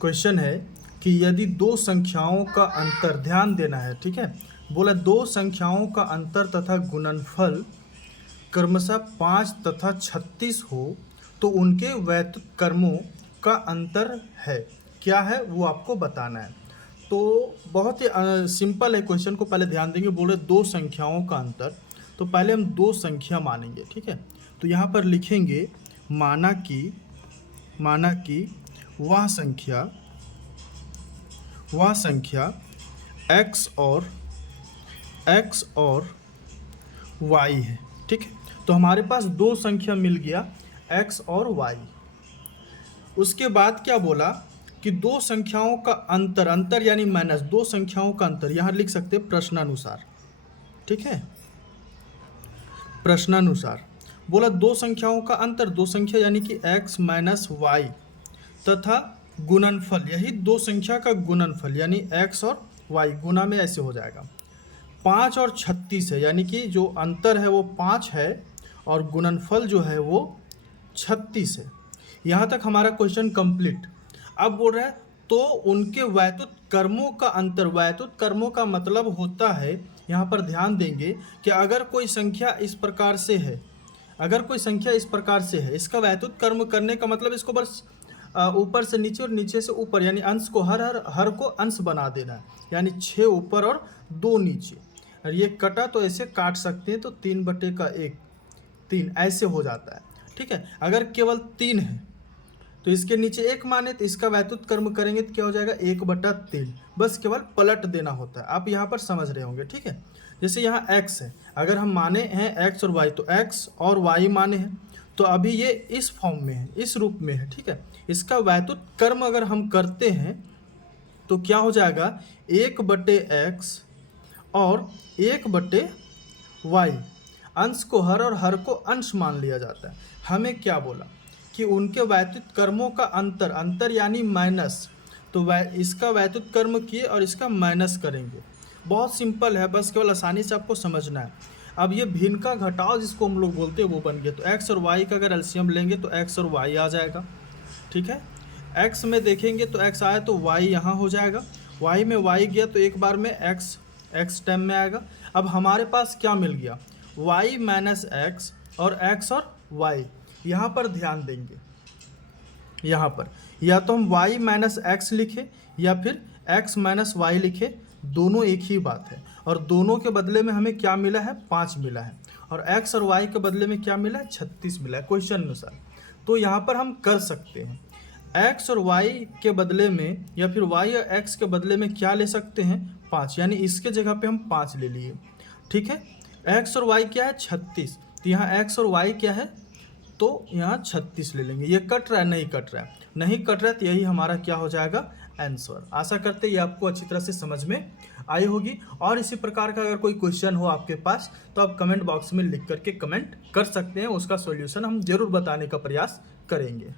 Question है कि यदि दो संख्याओं का अंतर, ध्यान देना है, ठीक है। बोला दो संख्याओं का अंतर तथा गुणनफल क्रमशः 5 तथा 36 हो तो उनके वैद्युत कर्मों का अंतर है, क्या है वो आपको बताना है। तो बहुत ही सिंपल है क्वेश्चन को, पहले ध्यान देंगे। बोले दो संख्याओं का अंतर, तो पहले हम दो संख्या मानेंगे, ठीक है। तो यहाँ पर लिखेंगे माना कि वह संख्या x और y है, ठीक है। तो हमारे पास दो संख्या मिल गया x और y। उसके बाद क्या बोला कि दो संख्याओं का अंतर यानी माइनस, दो संख्याओं का अंतर यहाँ लिख सकते हैं प्रश्नानुसार, ठीक है। प्रश्नानुसार बोला दो संख्याओं का अंतर, दो संख्या यानी कि x माइनस वाई तथा गुणनफल, यही दो संख्या का गुणनफल यानी x और y गुना में ऐसे हो जाएगा। 5 और 36 है, यानी कि जो अंतर है वो 5 है और गुणनफल जो है वो 36 है। यहाँ तक हमारा क्वेश्चन कंप्लीट। अब बोल रहा है तो उनके वैद्युत कर्मों का अंतर, वैद्युत कर्मों का मतलब होता है, यहाँ पर ध्यान देंगे कि अगर कोई संख्या इस प्रकार से है, अगर कोई संख्या इस प्रकार से है, इसका वैद्युत कर्म करने का मतलब इसको बस ऊपर से नीचे और नीचे से ऊपर, यानी अंश को हर को अंश बना देना है, यानी 6 ऊपर और 2 नीचे। और ये कटा तो ऐसे काट सकते हैं, तो 3/1 3 ऐसे हो जाता है, ठीक है। अगर केवल 3 है तो इसके नीचे 1 माने तो इसका वैद्युत कर्म करेंगे तो क्या हो जाएगा 1/3, बस केवल पलट देना होता है। आप यहाँ पर समझ रहे होंगे, ठीक है। जैसे यहाँ x है, अगर हम माने हैं x और y, तो x और y माने हैं, तो अभी ये इस फॉर्म में है, इस रूप में है, ठीक है। इसका वैद्युत कर्म अगर हम करते हैं तो क्या हो जाएगा 1/x और 1/y, अंश को हर और हर को अंश मान लिया जाता है। हमें क्या बोला कि उनके वैद्युत कर्मों का अंतर यानी माइनस, तो इसका वैद्युत कर्म किए और इसका माइनस करेंगे। बहुत सिंपल है, बस केवल आसानी से आपको समझना है। अब ये भिन्न का घटाव जिसको हम लोग बोलते हैं वो बन गया, तो x और y का अगर एलसीएम लेंगे तो x और y आ जाएगा, ठीक है। x में देखेंगे तो x आया तो y यहाँ हो जाएगा, y में y गया तो एक बार में x टाइम में आएगा। अब हमारे पास क्या मिल गया y माइनस x और x और y। यहाँ पर ध्यान देंगे, यहाँ पर या तो हम y माइनस एक्स लिखे या फिर x माइनस वाई लिखे, दोनों एक ही बात है। और दोनों के बदले में हमें क्या मिला है 5 मिला है, और x और y के बदले में क्या मिला है 36 मिला है क्वेश्चन अनुसार। तो यहाँ पर हम कर सकते हैं x और y के बदले में, या फिर y और x के बदले में क्या ले सकते हैं 5, यानी इसके जगह पे हम 5 ले लिए, ठीक है। x और y क्या है 36, तो यहाँ x और y क्या है, तो यहाँ 36 ले लेंगे। ये कट रहा है, नहीं कट रहा है, नहीं कट रहा है, तो यही हमारा क्या हो जाएगा आंसर। आशा करते हैं ये आपको अच्छी तरह से समझ में आई होगी। और इसी प्रकार का अगर कोई क्वेश्चन हो आपके पास तो आप कमेंट बॉक्स में लिख करके कमेंट कर सकते हैं, उसका सॉल्यूशन हम जरूर बताने का प्रयास करेंगे।